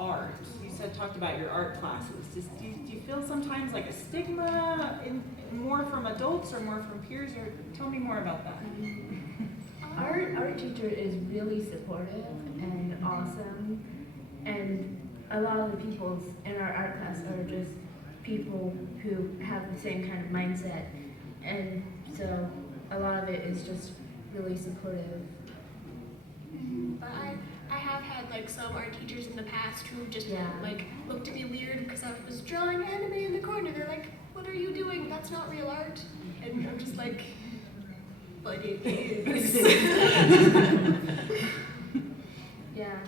art. You talked about your art classes. Do you feel sometimes like a stigma more from adults or more from peers? Or tell me more about that. Our art teacher is really supportive and awesome, and a lot of the people in our art class are just people who have the same kind of mindset, and so a lot of it is just really supportive. But I have had like some art teachers in the past who just like looked at me weird because I was drawing anime in the corner. They're like, "What are you doing? That's not real art." And I'm just like, "But it is." Yeah.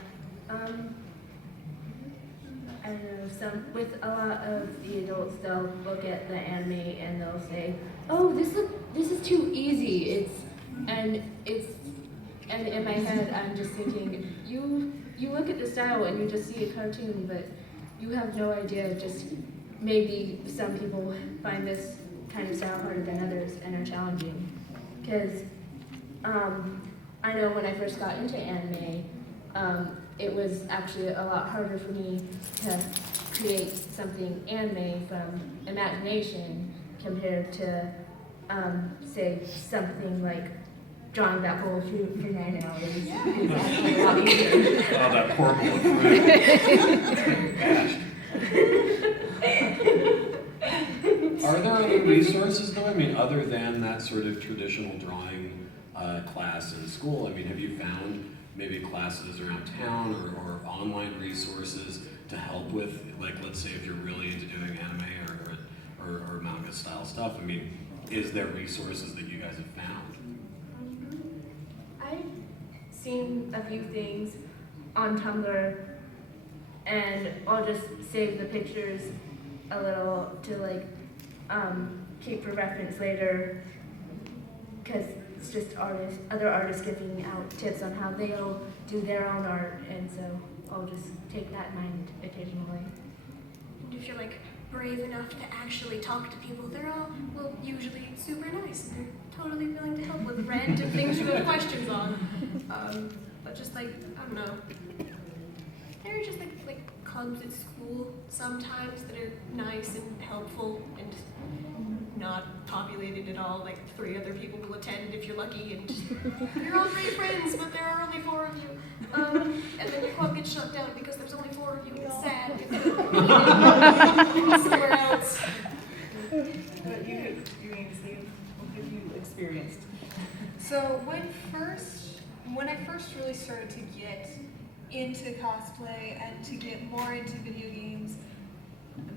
I don't know, with a lot of the adults, they'll look at the anime and they'll say, "Oh, this is too easy." And in my head, I'm just thinking, you look at the style and you just see a cartoon, but you have no idea. Just maybe some people find this kind of style harder than others and are challenging. Because I know when I first got into anime, it was actually a lot harder for me to create something anime from imagination compared to, say, something like drawing that whole shoot for 9 hours. Is actually a lot easier. Oh, that poor boy. Are there other resources, though? I mean, other than that sort of traditional drawing class in school, I mean, have you found maybe classes around town or online resources to help with, like, let's say if you're really into doing anime or manga style stuff? I mean, is there resources that you guys have found? I've seen a few things on Tumblr, and I'll just save the pictures a little to like keep for reference later, because it's just other artists giving out tips on how they'll do their own art, and so I'll just take that in mind occasionally. If you're like brave enough to actually talk to people, they're all, well, usually super nice and they're totally willing to help with random things you have questions on. But just like, I don't know, there are just like clubs at school sometimes that are nice and helpful and not populated at all. Like 3 other people will attend if you're lucky, and you're all great friends, but there are only 4 of you. And then your club gets shut down because there's only 4 of you. It's sad. Somewhere else. But you what have you experienced? So when I first really started to get into cosplay and to get more into video games,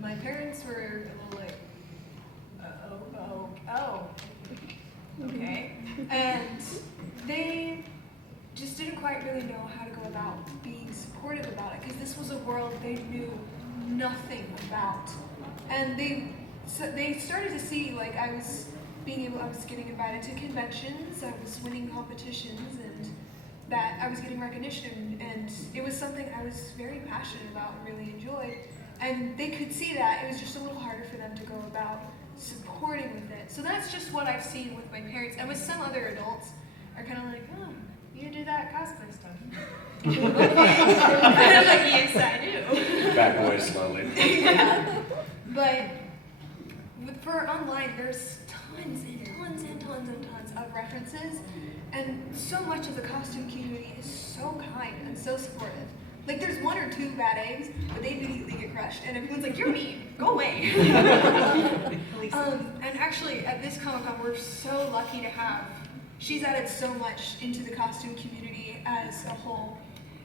my parents were a little like, okay. And they just didn't quite really know how to go about being supportive about it, because this was a world they knew nothing about. And they started to see, like, I was getting invited to conventions, I was winning competitions, and that I was getting recognition, and it was something I was very passionate about and really enjoyed. And they could see that. It was just a little harder for them to go about supporting with it. So that's just what I've seen with my parents, and with some other adults are kind of like, oh, you do that cosplay stuff. And I'm like, yes, I do. Back away slowly. Yeah. But for online, there's tons and tons and tons and tons of references, and so much of the costume community is so kind and so supportive. Like, there's 1 or 2 bad eggs, but they immediately get crushed, and everyone's like, "You're mean, go away." And actually, at this Comic-Con, we're so lucky to have, she's added so much into the costume community as a whole,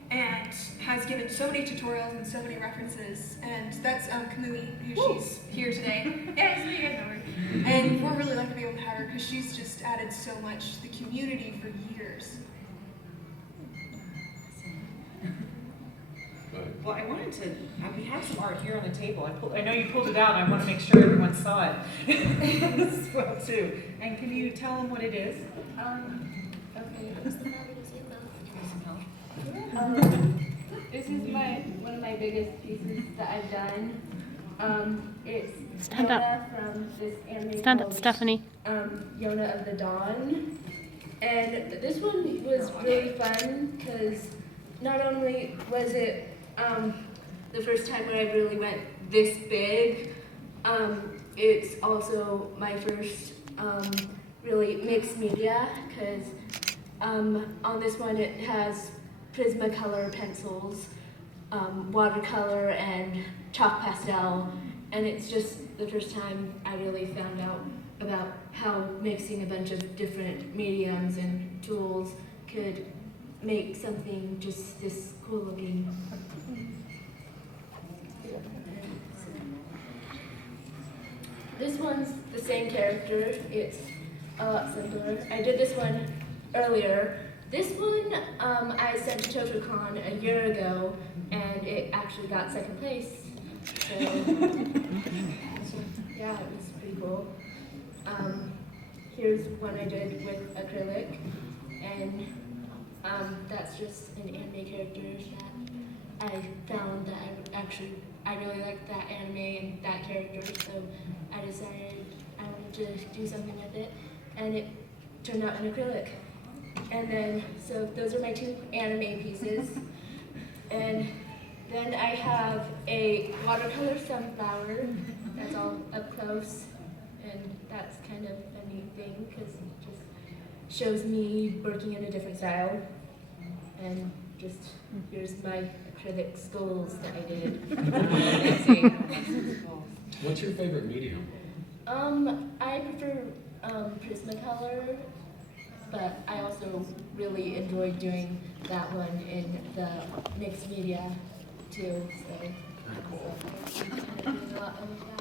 and has given so many tutorials and so many references, and that's Kamui, who she's here today. Yeah, so you guys know her. And we're really lucky to be able to have her, because she's just added so much to the community for years. Well, I wanted to, we have some art here on the table. I know you pulled it out. I want to make sure everyone saw it as well, too. And can you tell them what it is? Okay. This is one of my biggest pieces that I've done. It's Stand Yona from this anime Stand called up, Stephanie. Yona of the Dawn. And this one was really fun because not only was it the first time when I really went this big. It's also my first really mixed media, because on this one it has Prismacolor pencils, watercolor, and chalk pastel, and it's just the first time I really found out about how mixing a bunch of different mediums and tools could make something just this cool looking. This one's the same character. It's a lot simpler. I did this one earlier. This one I sent to TotoCon a year ago, and it actually got second place. So yeah, it was pretty cool. Here's one I did with acrylic, and that's just an anime character that I found that I really liked that anime and that character, so I decided I wanted to do something with it, and it turned out in acrylic. And then, so those are my two anime pieces. And then I have a watercolor sunflower that's all up close, and that's kind of a neat thing because it just shows me working in a different style. And just here's my acrylic skulls that I did. What's your favorite medium? I prefer Prismacolor, but I also really enjoyed doing that one in the mixed media too. So, Very cool. I did a lot of that.